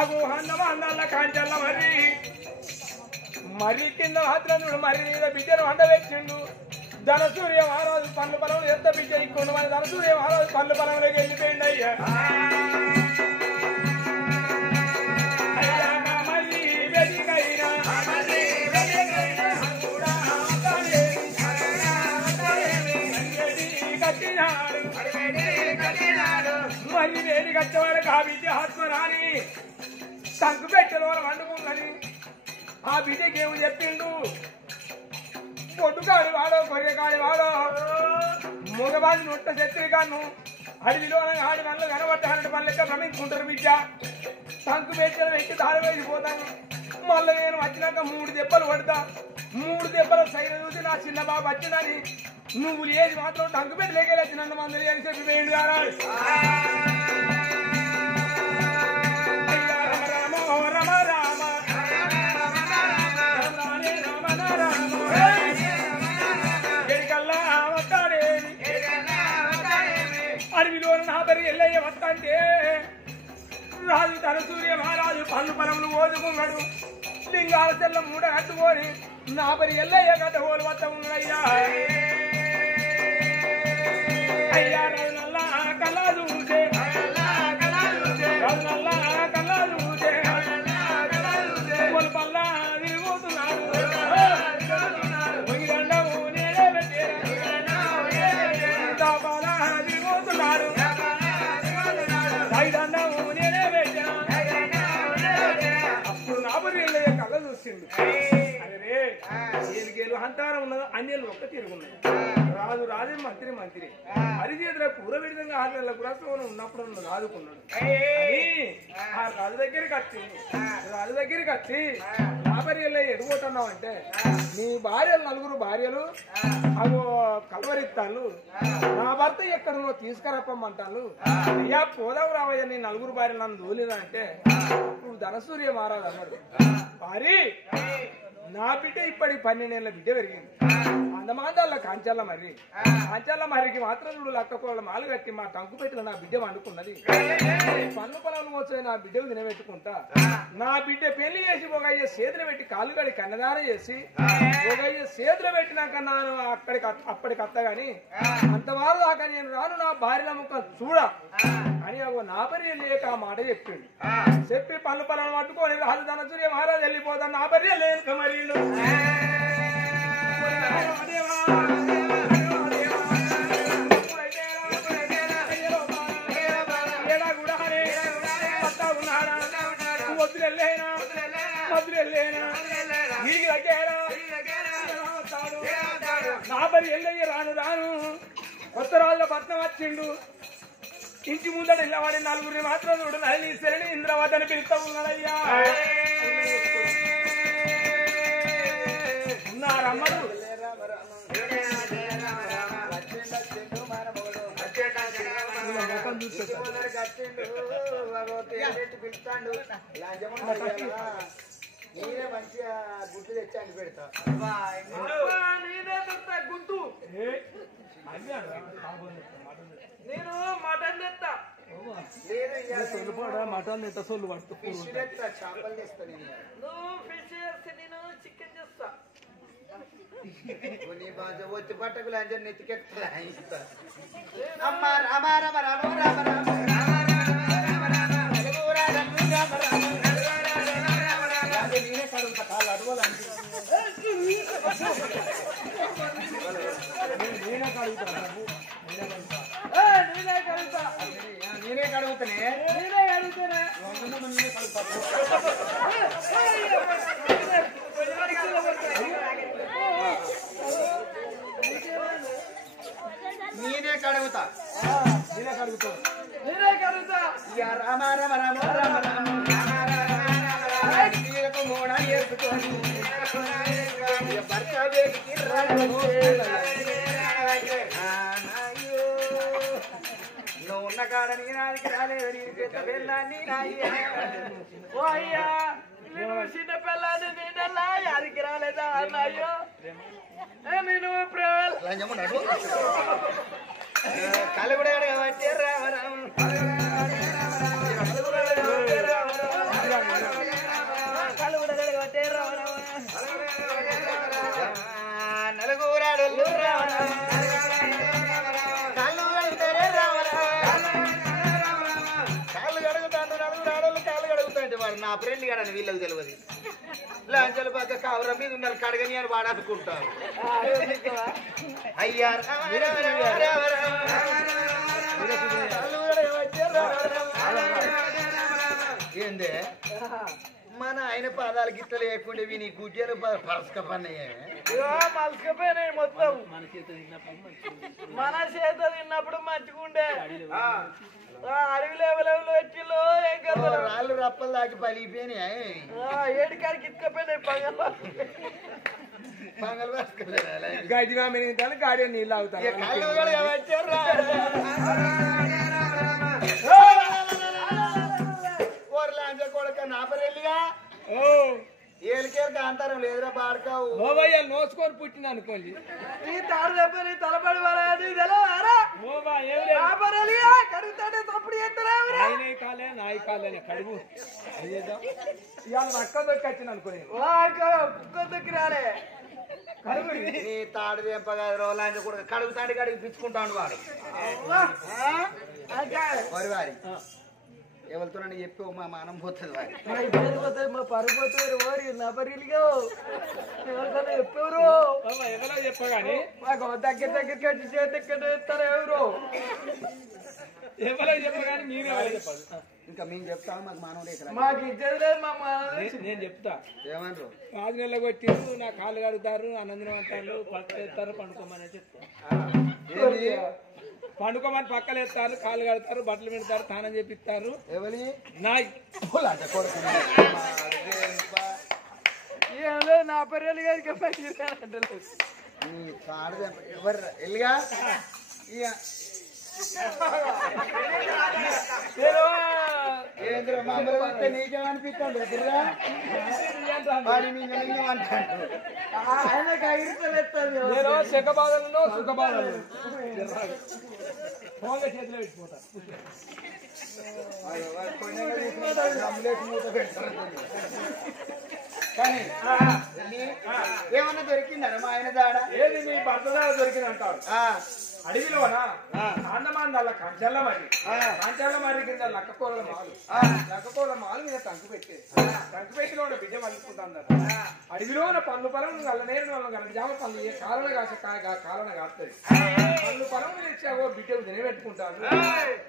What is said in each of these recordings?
అగో అన్నమా అన్నాళ్ళ కాంచల్ల మరి కింద మాత్రం మరి మీద బిడ్డను అండవెచ్చిండు ధనసూర్య మహారాజు పనుల పొలంలో ఎంత బిడ్డ ఇక్కుండు మరి ధనసూర్య మహారాజు పనుల పొలంలోకి వెళ్ళిపోయింది అయ్యా మళ్ళీ వేడి కట్టేవాళ్ళకి ఆ బిడ్డ ఆత్మరాని సంకు పెట్టెల వల్ల వండుకుందని ఆ బిడ్డకి ఏమి చెప్పిండు పొట్టుకాడు వాడో కొరియకాడి వాడో మగవాడి నొట్ట శత్రికాను అడవిలో ఆడి వల్ల కనబట్టి అన్నట్టు మన లెక్క భ్రమించుకుంటారు బిడ్డ సంకు పెట్టెలు పెట్టి దారి వేసిపోతాను మళ్ళీ నేను వచ్చినాక 3 దెబ్బలు పడతా 3 దెబ్బల సైడ్ చూసి నా చిన్న బాబు వచ్చిందని నువ్వు ఏది మాత్రం టంకు పెట్టి లేకెళ్ళి నన్ను మందులు అని చెప్పి వేయండి కాదు అడవిలో నా పేరు ఎల్లయ్య వస్తంటే రాజు ధనసూర్య మహారాజు పన్ను పనములు ఓదుకున్నాడు లింగాల చెల్ల 3 కట్టుకొని నా పేరు ఎల్లయ్య గత ఓలు వద్ద ఉన్నాయ్యా అయ్యా రాజు నల్ల కల్లా చూసే రాజు నల్ల కల్లా చూసే ఓలు పల్లా తిరిగిపోతున్నాడు దండము నేనే పెట్టే తిరిగిపోతున్నాడు దండము నేనే పెట్టా అప్పుడు నా పేరు ఎల్లయ్య కళ్ళ చూసిండు అదే ఏలికేలు హంతారం ఉన్నదో అన్నేళ్ళు ఒక్క తిరుగున్నాయి రాజు రాజే మంత్రి మంత్రి హరిచేతుల పూర విధంగా 6 నెలల పురస్కారం ఉన్నప్పుడు రాజుకున్నాడు ఆ రాజు దగ్గరికి వచ్చి నా భార్యలో ఎడుగొట్టున్నావు అంటే నీ భార్యలు 4 భార్యలు అవి కలవరిస్తాను నా భర్త ఎక్కడనో తీసుకురప్పమంటాను అయ్యా పోదావు రావయ్యా నీ 4 భార్యలు నన్ను దూలినా అంటే ఇప్పుడు ధనసూర్య మహారాజు అన్నాడు భారీ నా బిడ్డ ఇప్పటి 12 ఏళ్ల బిడ్డ పెరిగింది అందమాందాల కాంచాల మర్రికి మాత్రం చూడు లక్కకోళ్ళ మాలు కట్టి మా టంకు పెట్టిన నా బిడ్డ వండుకున్నది పన్ను పొలం వచ్చి నా బిడ్డకు తినబెట్టుకుంటా నా బిడ్డ పెళ్లి చేసి ఒక అయ్యే చేతులు పెట్టి కాళ్ళు కడి కన్నదార చేసి ఒక అయ్యే చేతులు పెట్టినాక నాను అప్పటికి అత్త గాని అంతవారు దాకా నేను రాను నా భార్యల ముఖం చూడ అని నా భార్య లేక ఆ మాట చెప్పిండు చెప్పి పన్ను పొలం పట్టుకొని రాజు ధనసూర్య మహారాజు వెళ్ళిపోతాను నా భార్య లేక మరి నాబరి ఎల్లయ్య రాను కొత్త రాళ్ళ పట్నం వచ్చిండు ఇంటి ముందట ఇల్లవాడి 4 మాత్రం చూడు నల్లి శరణి ఇంద్రవతి అని పిలుస్తా ఉన్నాడయ్యా ఉన్నారమ్మడు పిలుస్తాడు నేనే మంచిగా గుడ్డు తెచ్చాను పెడతా గుంటు నేను మటన్ తెస్తా మటన్ తెస్తా సొల్లు పడుతూ ఫిష్ తెస్తా చేపలు తెస్తా నువ్వు ఫిష్ చేస్తే నేను చికెన్ చేస్తా నీ బాధ వచ్చి పట్టకు లంచం నెత్తికెత్తా అమ్మ రామ రామ రామ రామ రామ నేనే కడుగుతా కాళ్ళు అడవాలంటే నేనే కడుగుతానే నేనే కడుగుతా రామ రామ రామ రామ రామ మోడా వేసుకొని భర్త వేడికి నువ్వు ఉన్న కాడని నాదికి రాలేదు పెద్ద పిల్లాన్ని ఓ అయ్యా నేను చిన్న పిల్లాన్ని నేనల్లా యాదికి రాలేదా అన్నాయో నేను కలుగుడాడు కాబట్టి రామరామ ఫ్రెండ్ గాడని వీళ్ళకి తెలియదు లాంచల పక్క కవరం మీద ఉన్నారు కడగని అని వాడు అనుకుంటారు అయ్యా ఏందే మన ఆయన పాదాల గిట్ట లేకుండా విని గుడ్డలు మలసకపోయినాయి మొత్తం మన చేత తిన్నప్పుడు మంచిగుండే అడవి లెవెల్లో వచ్చిలో ఏం కదా రాళ్ళు రప్పలు దాకి పలిగిపోయినాయి ఏడికాడికి ఇసుకపోయినాయి పంగలు వేసుకోలేదు గడ్డిగా మెరుగుతాను గాడి నీళ్ళు అవుతాను కొడక నాపరెల్లిగా ఏలికేరికి అంతరం లేదురా పాడకావు ఓవయ్య నోసుకొని పుట్టిన అనుకోండి నీ తాడు దెబ్బ నీ తలపడి వరాది కడుగుతాడే తప్పుడు నాయి కాలే నాయి కాలే కడుగు అదేదో ఇవాళ నక్క దొక్కొచ్చిన అనుకోని కుక్క దగ్గర రాలే నీ తాడు తెంపగా రోలాంటి కూడా కడుగుతాడు కడిగి పిచ్చుకుంటాడు వాడు వారి వారి ఎవరితో చెప్పి మా మానం పోతుంది వారి మా పరుగు పోతుంది ఓరి నా పరిగా ఎవరికైనా చెప్పెవరు ఎవరో చెప్పగాని మాకు దగ్గర దగ్గరికి వచ్చి చేతి ఎక్కడ ఇస్తారు ఎవరు ఎవరో చెప్పగాని మీరే చెప్పాలి ఇంకా మేము చెప్తాము మాకు మానవుడు ఇక్కడ మాకు ఇచ్చేది లేదు మా నేను చెప్తా ఏమంటారు 5 నెలలు కొట్టిరు నా కాళ్ళు కడుగుతారు ఆనందం అంటారు పక్కలేస్తారు పండుకోమని చెప్తా పండుకోమని పక్కలేస్తారు కాళ్ళు కడతారు బట్టలు పెడతారు తానం చేపిస్తారు ఎవరి నాయ్ నా పర్యాలు గారికి తాడు ఎవరు ఎల్లిగా మామూలు నీకేమనిపిస్తుంది ఎదురుగా వాడి అంటాడు నేను సుఖ బాధలను సుఖ బాధలు ఫోన్లో చేతిలో పెట్టిపోతా కానీ ఏమన్నా దొరికిందా మా ఆయన దాడ ఏది మీ భర్త దాడ దొరికింది అంటారు అడవిలోనా ఆందమాందాల కంచెల్ల మరి కంచెల్ల మరి కింద లక్కకూరల మాలు మీద టంకు పెట్టిలో బిడ్డ మలుచుకుంటాను అడవిలోన పన్ను పొలం అల్లనేరు జామ పనులు ఏ కాలన కాసే కాలన కాస్తుంది పన్ను పొలం తెచ్చావో బిడ్డకు తినబెట్టుకుంటాను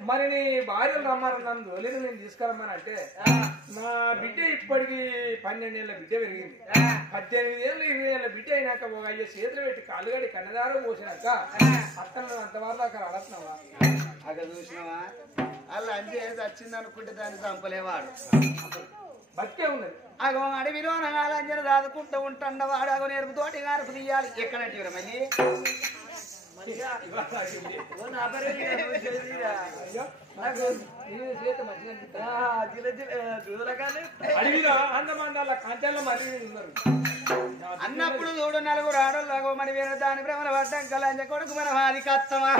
మరి నీ భార్యలు రమ్మని నన్ను దొలేదు నేను తీసుకురమ్మని అంటే నా బిడ్డ ఇప్పటికి 12 ఏళ్ళ బిడ్డ పెరిగింది 18 ఏళ్ళు 20 ఏళ్ళ బిడ్డ అయినాక ఒక అయ్యే చేతులు పెట్టి కాళ్ళుగడి కన్నదారం పోసినాక అత్తను అంతవరకు దాకా అడుగుతున్నావా అక్కడ చూసినావా అలా అంతే వచ్చింది అనుకుంటే దాన్ని చంపలేవాడు బతికే ఉన్నది అగో అడవిలో నాలంజన దాదుకుంటూ ఉంటుండ వాడు అగో నేర్పు తోటి గారుపు తీయాలి ఎక్కడంటే మళ్ళీ అడవిలో అందమందాల కంచెల్లో మరి ఉన్నారు అన్నప్పుడు చూడు 4 ఆడోళ్ళగో మరి వేరే దాని భ్రమణ పడ్డం కలంజ కొడుకు మన వాది కత్తమా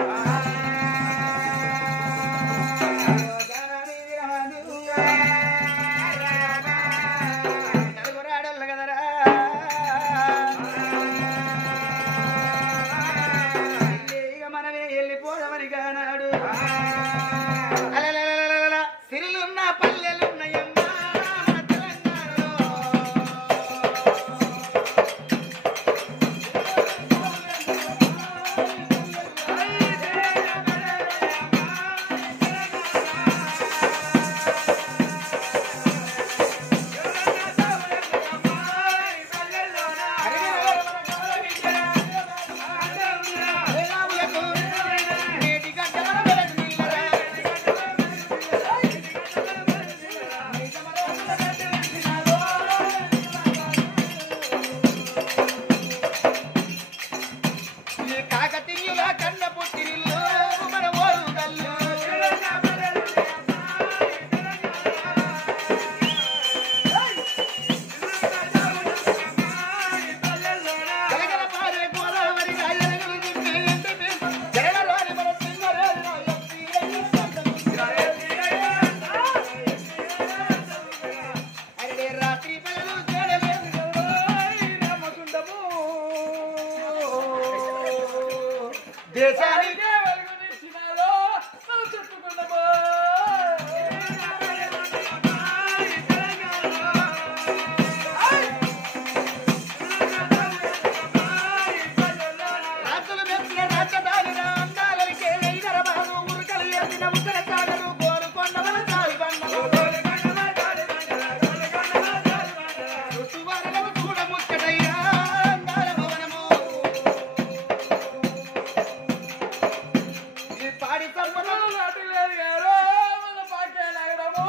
వారి సంపదలు నాటలేదు గారో మన పాకే నగరము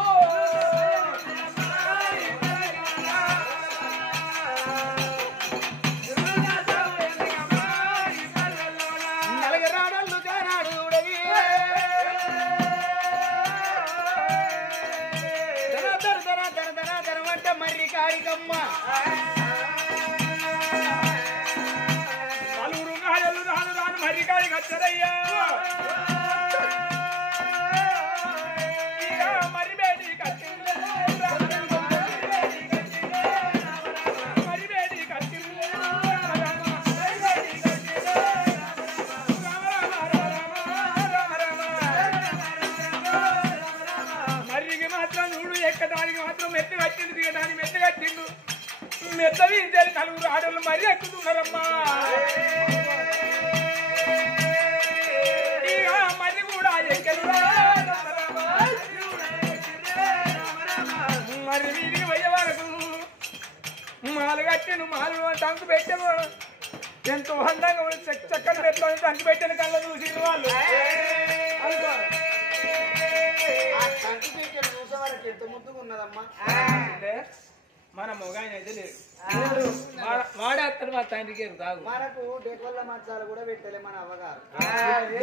నలగరాడళ్ళు జానాడు ఉడవి ధన మర్రి కాడికమ్మ నలుగురు నాయలు రాను రాను మర్రికాడికి వచ్చారయ్యా మర్రిబేడి కట్టింది మర్రిబేడి కట్టింది మర్రికి మాత్రం చూడు ఎక్కడానికి మాత్రం మెత్త కట్టింది దిగడానికి మెత్త కట్టిండు మెత్త వీంచాలి నలుగురు ఆడోళ్ళు మరీ ఎక్కుతున్నారమ్మా ఇక మర్రి కూడా ఎక్కడురా మరి వీడికి పోయే వరకు మాలు కట్టాను మాలు టంకు పెట్టాను ఎంతో అందంగా చక్కని పెట్టాను టంకు పెట్టాను కళ్ళ చూసి వాళ్ళు అనుకో ఆ కంటి పీకలు చూసే వరకు ఎంత ముద్దుగా ఉన్నదమ్మా అంటే మన మొగాయన అయితే లేదు వాడేస్తాడు మా తండ్రికి తాగు మనకు డెకోళ్ళ మచ్చాలు కూడా పెట్టలే మన అవ్వగారు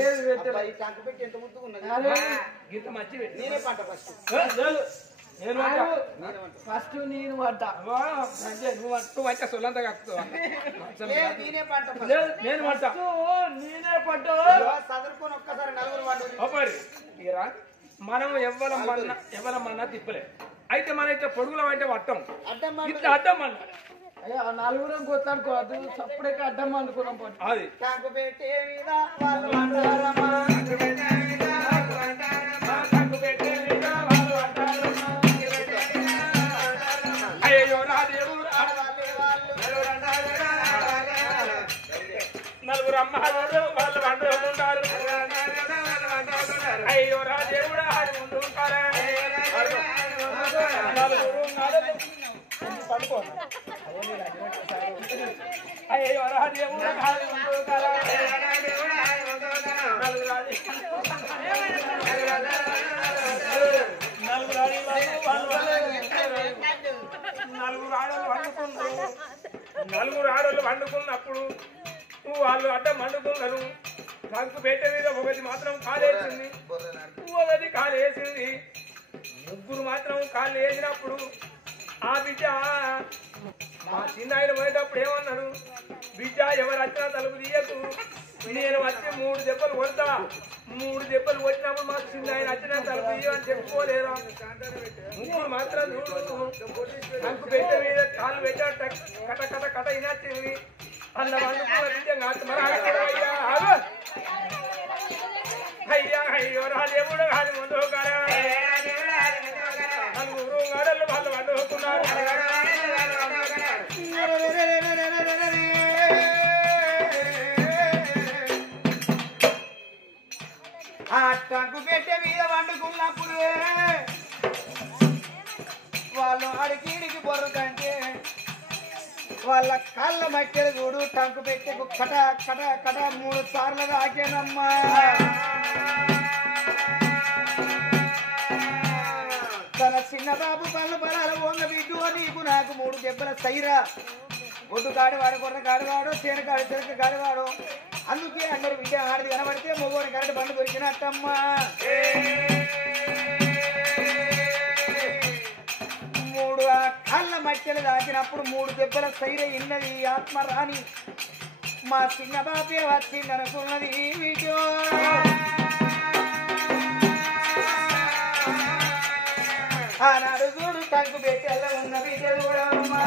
ఏది పెట్టలే. అబ్బా, ఈ టంకు పెట్టి ఎంత ముద్దుగా ఉన్నది గీత మంచి పెట్టి నేనే పంట ఫస్ట్ నేను వంట. నేనే వంట ఫస్ట్ నేను వంట అవ్వా, మంచిగా నువ్వు వంట సొల్లంతా కక్కుతావా నేనే పంట ఫస్ట్ లేదు నేను వంట నేనే పట్టు చదువుకొని ఒక్కసారి నలుగురు వాళ్ళు అవ్వరి తీరా మనం ఎవ్వరమన్నా తిప్పలే అయితే మన ఇట్లా పొడుగులం అంటే వట్టం అడ్డం ఇట్లా అడ్డం అన్నా అయ్యా నలుగురం కొట్లాడుకోవద్దు సప్పుడే అడ్డం అనుకున్నాం పట్టు అది టంకు పెట్టే మీద వాళ్ళు అంటారమ్మా టంకు పెట్టే మీద వాళ్ళు అంటారమ్మా. అయ్యో నా దేవుడు నలుగురు అమ్మారు వాళ్ళు వండుకుంటారు అయ్యో రా దేవుడు ఆడి ఉండుకుంటారా నలుగురు పడుకో అయ్యో రా దేవుడు ఆడి ఉండుకుంటారా నలుగురు ఆడోళ్ళు వండుకున్నప్పుడు వాళ్ళు అడ్డం వండుకున్నారు నాకు పెట్టే మీద ఒకటి మాత్రం కాలేసింది ఒకటి కాలేసింది ముగ్గురు మాత్రం కాళ్ళు వేసినప్పుడు ఆ బిడ్డ మా చిన్న ఆయన పోయేటప్పుడు ఏమన్నాడు బిడ్డ ఎవరు వచ్చినా తలుపు తీయకు నేను వచ్చి 3 దెబ్బలు కొడతా 3 దెబ్బలు కొట్టినప్పుడు మా చిన్న ఆయన వచ్చినా తలుపు తీయమని చెప్పుకోలేరా ముగ్గురు మాత్రం చూడు నాకు పెట్టే మీద కాళ్ళు పెట్టా కట కట కట ఇనొచ్చింది అన్న వండుకున్న బిడ్డ అయ్యా అయ్యో రా దేవుడు కాదు ముందు నలుగురు గాడలు వాళ్ళు వండుకున్నారు ఆ టంకు పెట్టే మీద వండుకున్నప్పుడు వాళ్ళు అడిగిడికి బొర్రకంటే వాళ్ళ కాళ్ళ మట్టెలు చూడు టంకు పెట్టే కట కట కట 3 సార్లు తాకేనమ్మా తన చిన్న బాబు పళ్ళు పొలాలు వంగ బిడ్డు నీకు నాకు 3 దెబ్బల సైరా ఒడ్డు కాడివాడు గొర్రె కాడివాడు తేనె కాడి చెరక కాడివాడు అందుకే అందరు బిడ్డ ఆడిది కనబడితే మొగోని కరెంట్ బండి దొరికినట్టమ్మా 3 ఆ కాళ్ళ మట్టెలు దాకినప్పుడు 3 దెబ్బల సైర ఇన్నది ఆత్మరాణి మా చిన్న బాబే వచ్చింది అనుకున్నది వీడియో ఆనాడు చూడు టంకు పెట్టెల్ల ఉన్న బిడ్డ చూడమ్మా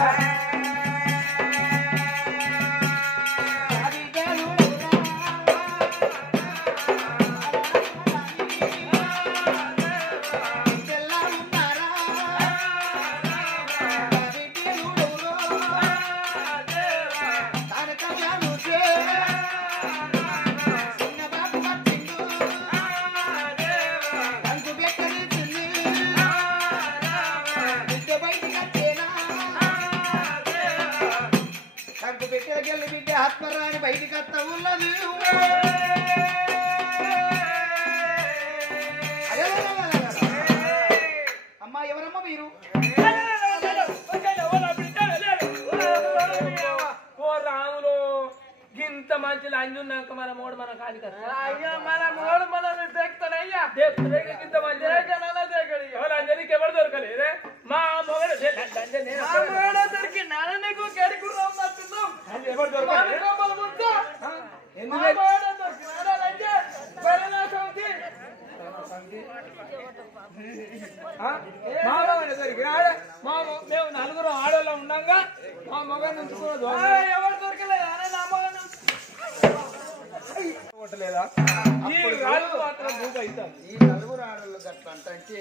పెట్టెలకెళ్ళి బిడ్డ ఆత్మరాని బయటికి వస్తా ఉన్నది అంజున్నాక మన మూడు మన కాదు కదా అయ్యా మన మూడు మనం తెస్తాడయ్యా ఎవరు అంజనికి ఎవరు దొరకలేదే మా మొగడు దొరికి నాన్న నీకు గడిగుర్రం నచ్చున్నాం ఎవరు దొరకలేదు మేము నలుగురు ఆడోళ్ళ ఉండగా మా మొగ నుంచి ఎవరు దొరకలేదు అనే నా మగను కొట్టలేదా ఈ రాళ్ళు మాత్రం భూమి అవుతాను ఈ నలుగురు ఆడళ్ళు గట్ల అంటే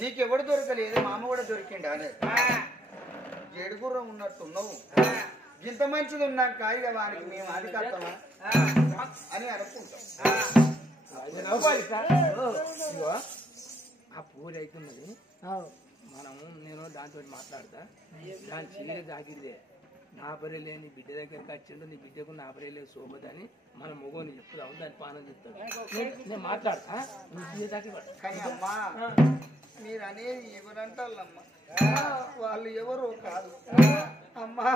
నీకెవడు దొరకలేదు మా అమ్మ కూడా దొరికిండు అనే ఏడుగుర్రం ఉన్నట్టున్నావు ఇంత మంచిది ఉన్నాక ఇక వానికి మేము అది కట్టమా అని అనుకుంటాం. ఇగో ఆ పూజ అవుతున్నది మనము నేను దాంతో మాట్లాడతా దాని చీర జాగిరిదే నా పరే లేని బిడ్డ దగ్గరికి వచ్చిండు నీ బిడ్డకు నా పరే లేదు సోబదని మన మొగోని చెప్తావు దాని పానం చెప్తాడు నేను మాట్లాడతా నీ చీర జాకి కానీ అమ్మా మీరు అనేది ఎవరంటాళ్ళమ్మా వాళ్ళు ఎవరో కాదు అమ్మా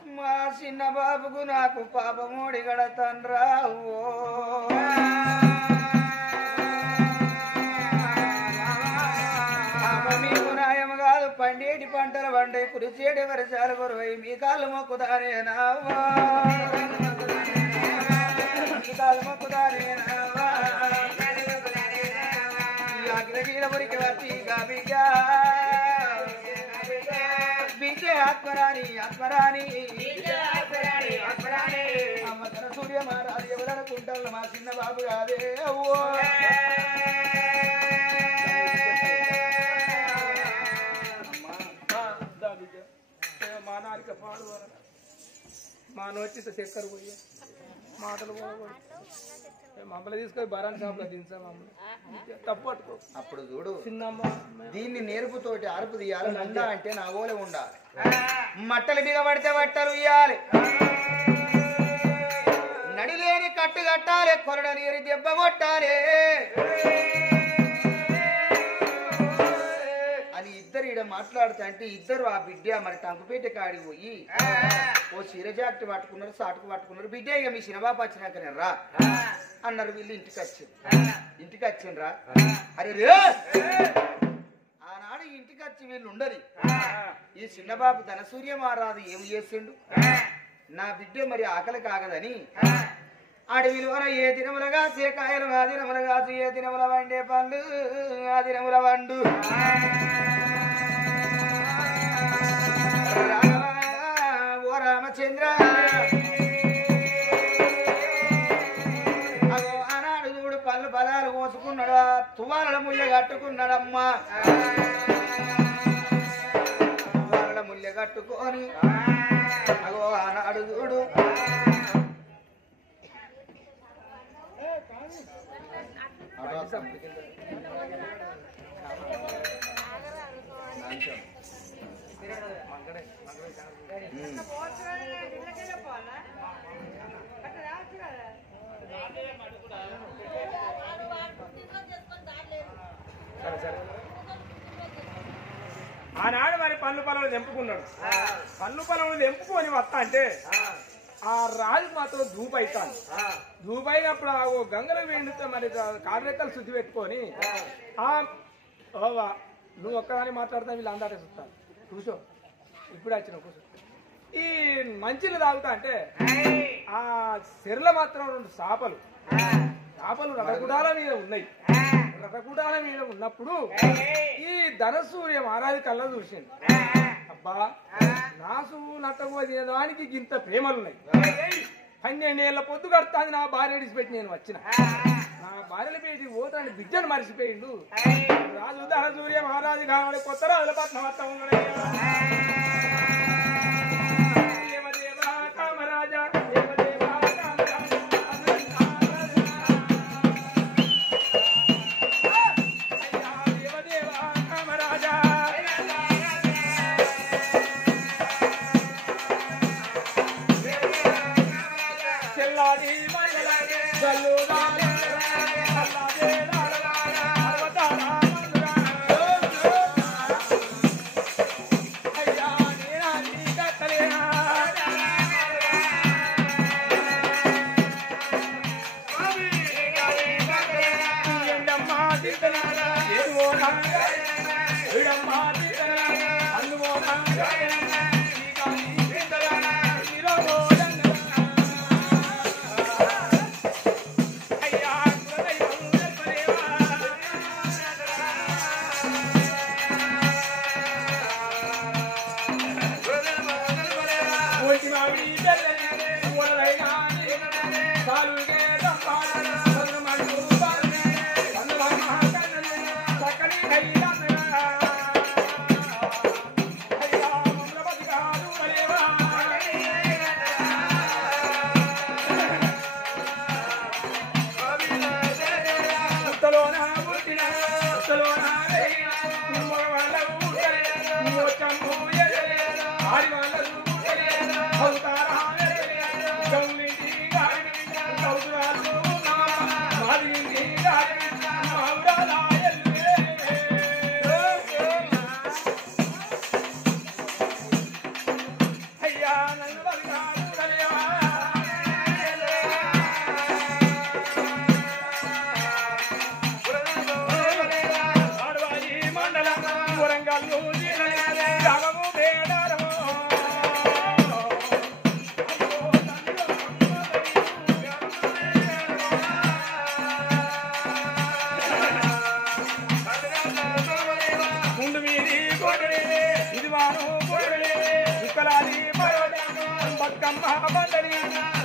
మా చిన్న బాబుకు నాకు పాపమోడి గడతండ్రా ఓ మీకు న్యాయం కాదు పండేటి పంటలు పండే కురిచేటి వర్షాలు కురవై మీ కాళ్ళు మొక్కుదారేనావా మీ కాళ్ళు మొక్కుదారేనావా అగ్రగీరపురికి వచ్చి బిడ్డ బిడ్డ ఆత్మరాణి ఆత్మరాణి అమ్మ తన సూర్య మహారాజు ఎవరనుకుంటారు మా చిన్న బాబు కాదే అవ్వో మా నాలిక పాడు మా నోచి చక్కెర పోయి మాటలు పోకూడదు మమ్మల్ని తీసుకొని బరాన్ షాప్ లో దించా మమ్మల్ని తప్పట్టుకో అప్పుడు చూడు చిన్నమ్మ దీన్ని నేర్పుతోటి అరుపు తీయాలి నందా అంటే నా ఓలే ఉండాలి మట్టలు బిగబడితే బట్టలు ఇయ్యాలి నడిలేని కట్టు కట్టాలి కొరడ నీరు దెబ్బ కొట్టాలి అని ఇద్దరు ఈడ మాట్లాడుతా అంటే ఇద్దరు ఆ బిడ్డ మరి టంకుపేట కాడికి పోయి ఓ చీరజాక్టి పట్టుకున్నారు సాటుకు పట్టుకున్నారు బిడ్డ ఇక మీ చిన్నబాబు వచ్చినాకనే రా అన్నారు వీళ్ళు ఇంటికి వచ్చిండ్రా అరే రే ఆనాడు ఇంటికి వచ్చి వీళ్ళు ఉండరు ఈ చిన్నబాబు ధనసూర్య మహారాజు ఏమి చేసిండు నా బిడ్డ మరి ఆకలి కాగదని అడవిలోన ఏ దినములగా సేకాయలు ఆ దినముల కాదు ఏ దినముల వండే పండు ఆ దినముల వండు ఓ రామచంద్ర అగో ఆనాడు చూడు పళ్ళు పదాలు కోసుకున్నాడా తువాల ముల్లె కట్టుకున్నాడమ్మా తువాల ముల్లె కట్టుకొని అగో ఆనాడు చూడు ఆనాడు మరి పన్ను పొలం తెంపుకున్నాడు పన్ను పొలం తెంపుకొని వస్తా అంటే ఆ రాజు మాత్రం ధూపు అవుతాను ధూపు అయినప్పుడు ఆ గంగల వేణితో మరి కాళ్ళెక్కలు శుద్ధి పెట్టుకొని నువ్వు ఒక్కదాన్ని మాట్లాడుతా వీళ్ళు అందరూ చూస్తాను కూర్చో ఇప్పుడు వచ్చిన కూర్చో ఈ మంచిలు తాగుతా అంటే ఆ చెరుల మాత్రం రెండు చేపలు రథగుడాల మీద ఉన్నాయి రథగుడాల మీద ఉన్నప్పుడు ఈ ధనసూర్య మహారాజు కళ్ళ చూసింది అబ్బా నాసు నట్టబోయే దానికి ఇంత ప్రేమలున్నాయి 12 ఏళ్ల పొద్దు కడతాది నా భార్య విడిచిపెట్టి నేను వచ్చిన నా భార్యల పేటి పోతాను బిడ్డను మరిచిపోయిండు రాజు ధనసూర్య మహారాజు కావాలి కొత్త రాజుల పట్నం ఉన్నాడు దేవదేవా కామరాజా దేవదేవా అయ్యా ఎండమ్మా తిట్టనా ఏదో వీడమ్మా తిట్టనా అందుకోనా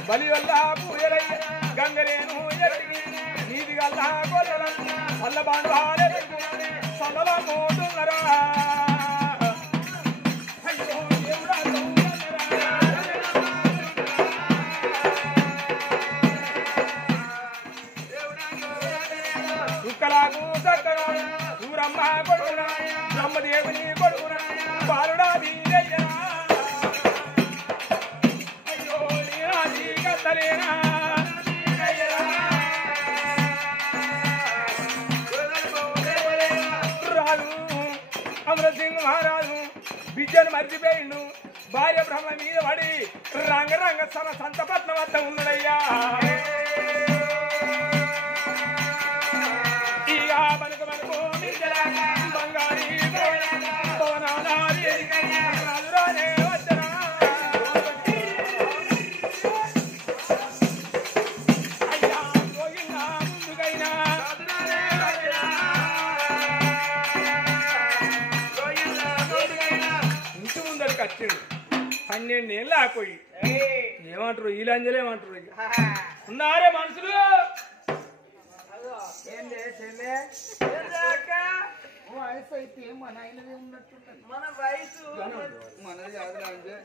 బలి వల్ల పూయలయ్య గంగరేను నీది గల్ల గొల్లల వల్ల బాండాలే సొందల మోటున్నరా అయ్యో దేవుడా దుఃఖలాకు దక్కన ఊరమ్మ కొడుకున బ్రహ్మదేవుని కొడుకున బాలుడా వీరయ్యా రాజు అమరసింగ్ మహారాజు విద్యను మర్చిపోయిండు భార్య బ్రహ్మ మీద పడి రంగరంగ సంతపట్నం వద్ద ఉన్నాడయ్యా ఇక మనకు బంగారీ రాజురానే వచ్చరా కచ్చిండు 12 ఏళ్ళు ఆపోయి ఏమంటారు ఈలంజలు ఏమంటారు ఉన్నారే మనుషులు వయసు అయితే మన ఆయనదే ఉన్నట్టుంటది మన వయసు మనది కాదు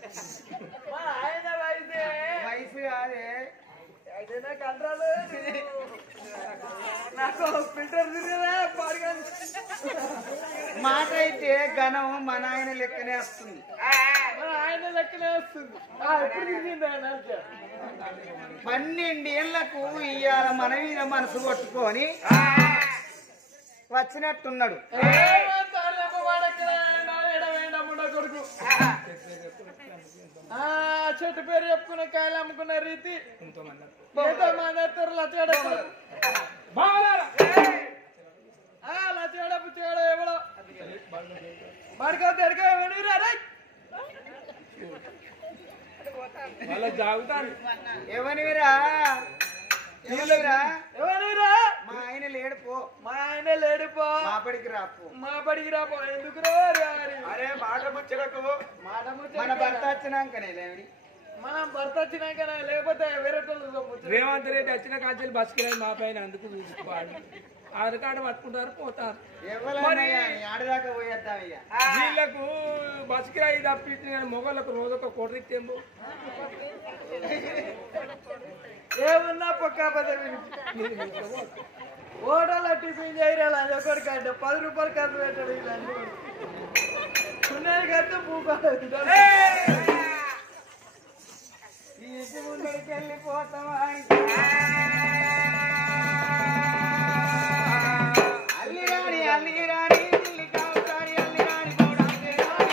మన ఆయన వయసే వయసు కాదే అయితే నాకు అంటారు నాకు ఫిల్టర్ తిరిగదా పాడుగా మాట అయితే ఘనం మన ఆయన లెక్కనే వస్తుంది మన ఆయన లెక్కనే వస్తుంది ఎప్పుడు తిరిగింది ఆయన 12 ఏళ్లకు ఇవాళ మన మీద మనసు కొట్టుకొని వచ్చినట్టున్నాడు కొడుకు చెట్టు పేరు చెప్పుకున్న కాయలు అమ్ముకున్న రీతి లచేడపు తేడా ఎవడో మరికొద్ది వాళ్ళ జాగుతాను ఎవనివిరా ఎవరిరా మా ఆయన లేడుపో మా ఆయన లేడుపో మా బడికి రాపో ఎందుకు అరే మాట ముచ్చరకు మన భర్త వచ్చినాకనే లేవిడి మనం భర్త వచ్చినాక లేకపోతే వేరే రేవంత్ రెడ్డి వచ్చిన కాంచెలు బస్సుకునేది మా పైన అందుకు చూసుకోవాలి ఆధార్ పట్టుకుంటారు పోతారు ఆడదాకా పోయేద్దాం ఇక వీళ్ళకు బస్ కిరాయి తప్పించి మొగళ్ళకు రోజొక కోటరిచ్చేమో ఏమన్నా పక్కా పదవి హోటల్ టిఫిన్ చేయరాలి అది ఒకటికంటే 10 రూపాయలు ఖర్చు పెట్టాడు వీళ్ళందరూ సున్నానికి అయితే పూకోలేదు ఈ ఇంటి ముందరికి వెళ్ళిపోతామా అల్లిరాని అల్లిరాని ఢిల్లీ కావుతాని అల్లిరాని అల్లిరాని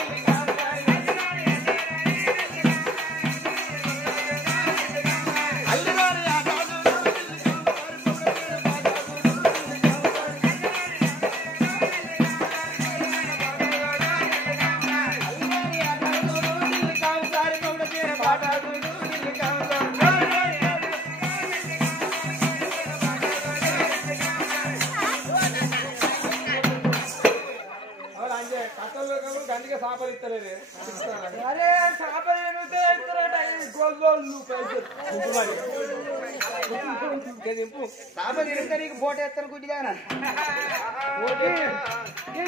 చేపలు ఇస్తలేరే అరే చేపలు ఏమిటో ఇస్తారట ఈ గొల్లోళ్ళు పైసలు. పాప తిరిగితే నీకు ఫోటో ఎత్తాను గుడ్డిదానా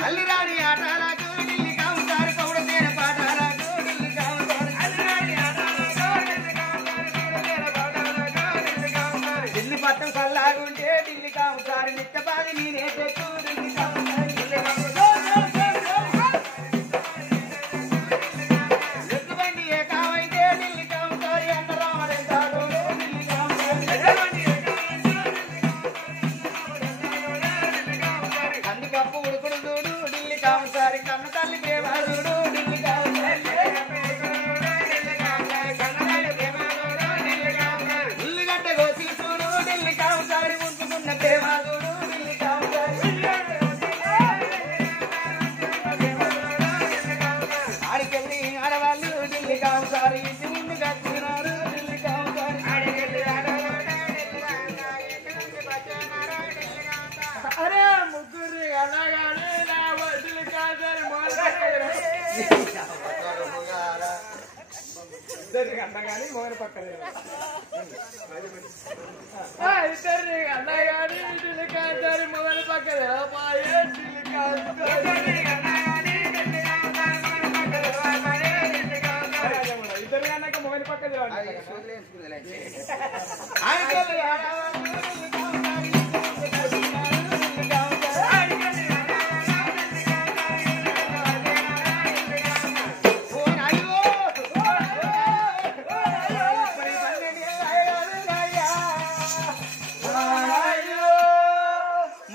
అల్లి రాని ఆటలాకు ఢిల్లీ కావుతారు కౌడ తేన పాటలాకు ఢిల్లీ కావుతారు ఢిల్లీ పట్టం కల్లాగుంటే ఢిల్లీ కావుతారు నిత్తపాది నేనే పెట్టు ఢిల్లీ కావుతారు ఎత్తుబండి ఏ కావైతే ఢిల్లీ కావుతారు అన్న రామరెంటాడు ఢిల్లీ కావుతారు కందిపప్పు ఉడుకుడు చూడు ఢిల్లీ కావుతారు కన్న తల్లి ప్రేమాదుడు ఢిల్లీ కావుతారు ఉల్లిగడ్డ కోసి చూడు ఢిల్లీ కావుతారు ఉంచుకున్న ప్రేమాదుడు ఢిల్లీ కావుతారు ఆడికెళ్ళి ఆడవాళ్ళు ఢిల్లీ కావుతారు ఇంటి ముందు కట్టుకున్నారు ఢిల్లీ కావుతారు అరే ముగ్గురు అలాగానే నా వడ్డీలు కాదని ఇద్దరికి అండగాని మొగని పక్కనే ఇద్దరు అన్నగాని ఇడ్లీ కాదని మొదలు పక్కన ఇడ్లీ ఇద్దరు అన్నాక మొగని పక్క ఆడికెళ్ళి ఆడవాళ్ళు ఢిల్లీ కావుతారు ఇంటి ముందు కట్టుకున్నారు ఢిల్లీ కావుతారు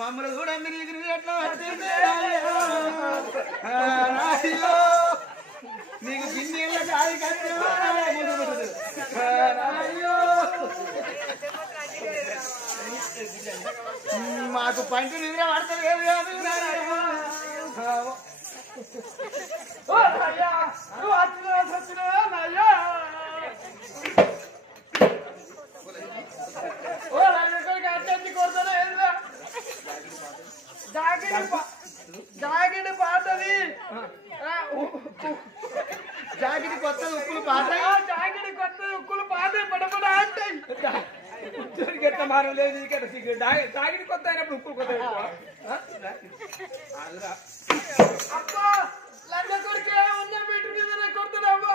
మమ్మల్ని కూడా మీరు ఎట్లా నీకు గిన్నెళ్ళ కాదు మాకు పంట నిద్ర పడతారు ఏమి కాదు జాకెట్ పాతది జాకెట్ కొత్త ఉప్పులు పాత జాకెట్ కొత్త ఉక్కులు పాతే పడపడ అంటాయి. ఉద్యోగికి ఎట్లా మానం లేదు ఇక్కడ తాగిడి కొత్త అయినప్పుడు ఉప్పు కొత్త అబ్బా లంగ కొడుకే ఉన్న మీటర్ మీద కొడుతున్నావా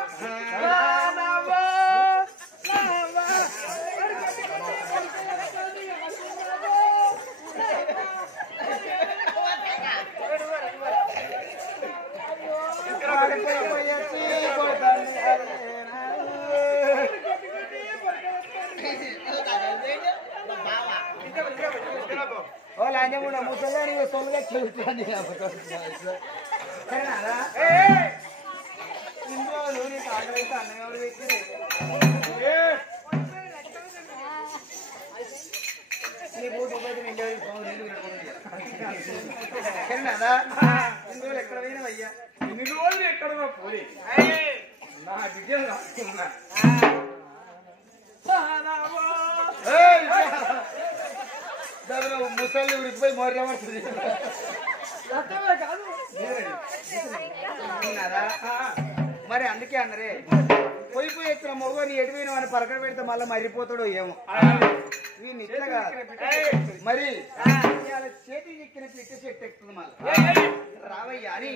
Hola, andiamo una mussolani che sono le chiude సరేనా ఇంట్లో నూనె కాగలైతే అన్నం ఎవరు పెట్టింది నీ బూటి పోతే నిండా సరేనా ఇన్ని రోజులు ఎక్కడ పోయినా అయ్యా ఇన్ని రోజులు ఎక్కడో పోయి నా డిగ్రీ రాసుకున్నా ముసలి ఉడికిపోయి మోర్రా పడుతుంది కాదు మరి అందుకే అన్నరే పోయి ఎత్తున మొగని ఎడిపోయిన వాడిని పరకడ పెడితే మళ్ళీ మరిపోతాడో ఏమో వీళ్ళు ఇట్లా మరి చేతి ఎక్కిన పిట్టి చెట్టు ఎక్కుతుంది మళ్ళీ రావయ్యా అని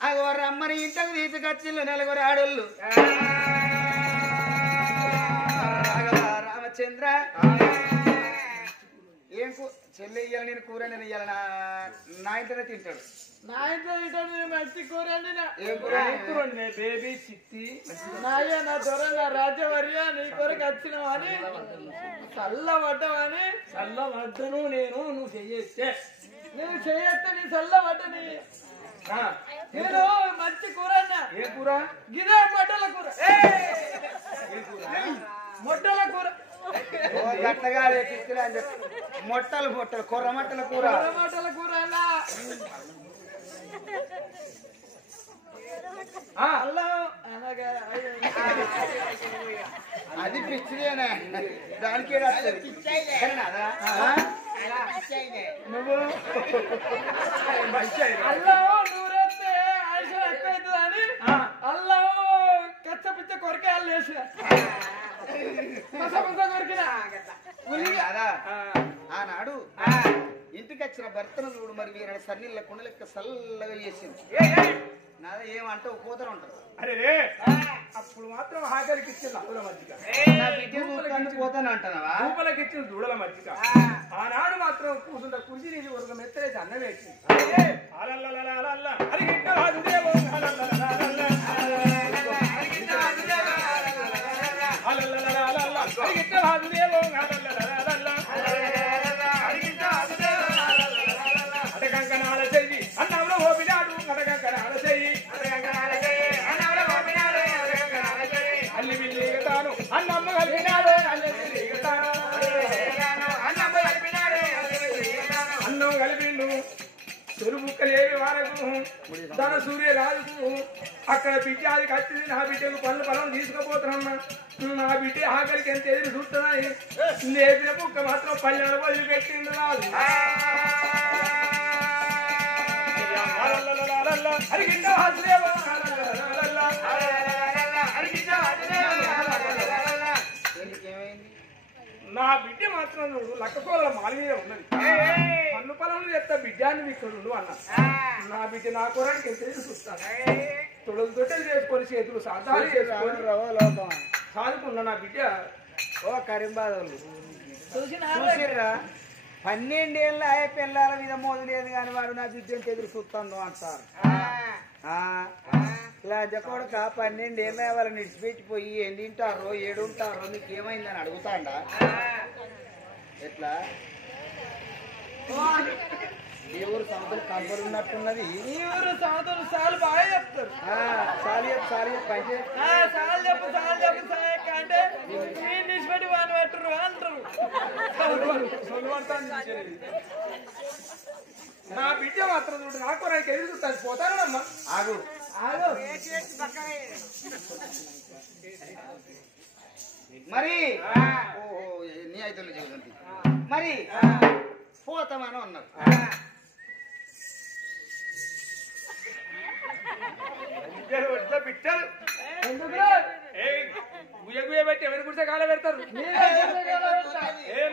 అగో రమ్మని ఇంటకు తీసుకొచ్చిళ్ళు నలుగురు ఆడోళ్ళు రామచంద్ర ఏం చెల్లి ఇయ్యాలి నేను కూర నేను ఇయ్యాలి నా ఇంటనే తింటాడు నా ఇంట్లో మంచి కూర ఏం కూర బేబీ చిత్తి నాయ నా దొర నా రాజవర్య నీ కొరకు వచ్చినవని చల్లబడ్డవని చల్లవద్దను నేను నువ్వు చెయ్యేస్తే నేను చేయొత్తే నీ చల్లబడ్డని నేను మంచి కూర అన్నా ఏ కూర గిదే మొట్టల కూర మొట్టల కూర గట్టగా పిచ్చిలే అని చెప్పి మొట్టలు కొర్ర మట్టల కూర మొట్టల కూర అన్నా అల్లం అనగా అది పిచ్చిదేనా దానికి నువ్వు మంచి అల్లం నూరెత్తే ఆశ ఎక్కువ చేసిన దొరికినా కాదా? ఆనాడు ఇంటికి వచ్చిన భర్తను చూడు మరి వీరని సన్నీళ్ళ కుండలెక్క చల్లగా చేసింది. నాదా ఏమంటావు కూతురు ఉంటుంది. అరే అప్పుడు మాత్రం ఆఖరికి ఇచ్చింది అప్పుల మధ్యగా నా బిడ్డ చూస్తాను పోతాను అంటున్నావా? రూపలకి ఇచ్చింది దూడల మధ్యగా. ఆనాడు మాత్రం కూర్చుంట కుర్చీ నీళ్ళు వరకు మెత్తలేసి అన్నం వేసి అడగంకనాల చెయ్యి అన్నంలో ఓపినాడు అడగంకనాల చెయ్యి అల్లి బిల్లిగతాను అన్నమ్మ కలిపినాడు అల్లి బిల్లిగతాను అన్నం కలిపిండు చెరుబుక్కలేవి వారకు ధన సూర్య రాజుకు అక్కడ బిడ్డ అది కట్టింది. నా బిడ్డకు పనులు పొలం తీసుకుపోతున్నా. నా బిడ్డ ఆఖరికి ఎంత ఎదురు చూస్తున్నాయి. లేపిన బుక్క మాత్రం పల్లెలు వదిలి పెట్టిండు రాదు. నా బిడ్డ మాత్రం నువ్వు లక్కకోల మాలి మీద ఉన్నది. పన్ను పొలంలో చెప్తా బిడ్డాన్ని మీకు నువ్వు అన్నా. నా బిడ్డ నా కూరకి ఎంత చూస్తాను. తొడలు తొట్టెలు చేసుకొని చేతులు సాధారణ చేసుకొని సాదుకున్నా నా బిడ్డ. ఓ కరీంబాదోళ్ళు చూసిర్రా 12 ఏళ్ళ పిల్లల మీద మోదు లేదు కానీ వాడు నా బిడ్డని ఎదురు చూస్తాను అంటారు. కొడుక 12 ఏళ్ళ వాళ్ళని విడిచిపెట్టిపోయి ఏం తింటారో ఏడుంటారో నీకు ఏమైందని అడుగుతాండా? ఎట్లా ఈ ఊరు సముద్రం కంపలు ఉన్నట్టున్నది. ఈ ఊరు సముద్రం సాలు బాగా చెప్తారు. సాలి పంచే సాలు చెప్పు అంటే మీరు నిష్పడి వాని పెట్టరు అంటారు. నా బిడ్డ మాత్రం చూడు నా కూరకి ఎదురు చూస్తాను పోతానమ్మా. ఆగు మరి ఓహో నీ అయితే చెబుతుంది మరి పోతామని అన్నారు. బిడ్డలు గుయ్య గుయ్య పెట్టి ఎవరి గుడిసే కాల పెడతారు.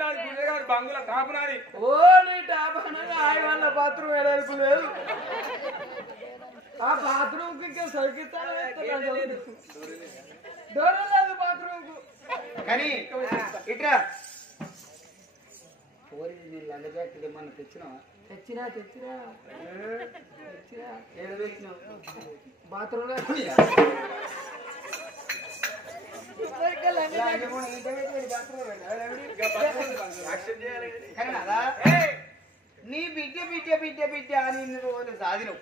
నాది గుడిసె కాదు బంగుల తాపు నాది. ఓ నీ డాబానగా ఆయన బాత్రూమ్ ఎడల్పు లేదు. ఆ బాత్రూమ్ కి సరికిస్తాను డోర్ లేదు బాత్రూమ్ కు. కానీ ఇట్రా లంగజాకెట్ ఏమన్నా తెచ్చినావా? తెచ్చినా ఏడ పెట్టినావు? బాత్రూమ్ నీ బిడ్డ అని ఇన్ని రోజులు సాధినవు.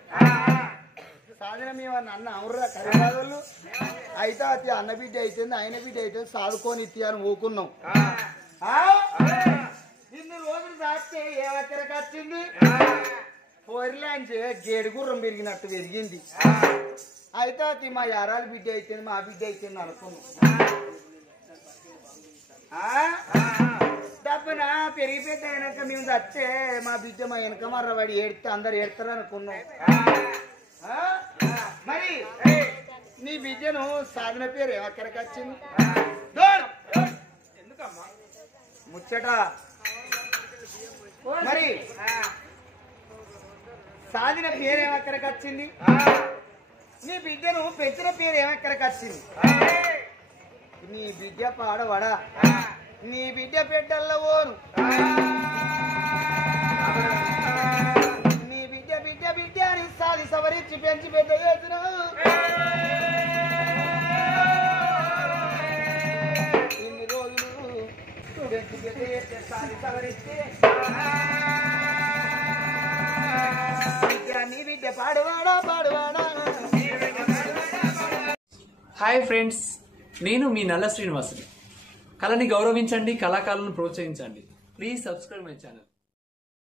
సాధన మేమన్నా అన్న అవుర్రా కరీంబాదోళ్ళు అయితే అతి అన్న బిడ్డ అయితుంది ఆయన బిడ్డ అయితే సాదుకొని ఇత్తి అని ఊకున్నాం. ఇన్ని రోజులు దాస్తే ఏ ఒక్కరికి వచ్చింది పోరిలాంచి గేడు గుర్రం పెరిగినట్టు పెరిగింది. అయితే అతి మా యారాలు బిడ్డ అయితుంది మా బిడ్డ అయితుంది అనుకున్నాం. డబ్బున పెరిగిపోతే అయినాక మేము చచ్చే మా బిడ్డ మా వెనక మర్రబడి ఏడితే అందరు ఏడతారు అనుకున్నాం. మరి నీ బిడ్డను సాధన పేరు ఎక్కడికి వచ్చింది? ఎందుకమ్మా ముచ్చట మరి సాధిన పేరు ఏమక్కడికి వచ్చింది? నీ బిడ్డను పెంచిన పేరు ఏమక్కడికి వచ్చింది? నీ బిడ్డ పాడవడా నీ బిడ్డ పెట్టల్లో ఓను నీ బిడ్డ అని సాది సవరించి పెంచి పెద్ద చేసిన ఇన్ని రోజులు పెంచి పెద్ద చేస్తే సాది సవరిస్తే నీ బిడ్డ పాడువాడా. హాయ్ ఫ్రెండ్స్, నేను మీ నల్ల శ్రీనివాసుని. కళని గౌరవించండి, కళాకారులను ప్రోత్సహించండి. Please subscribe my channel.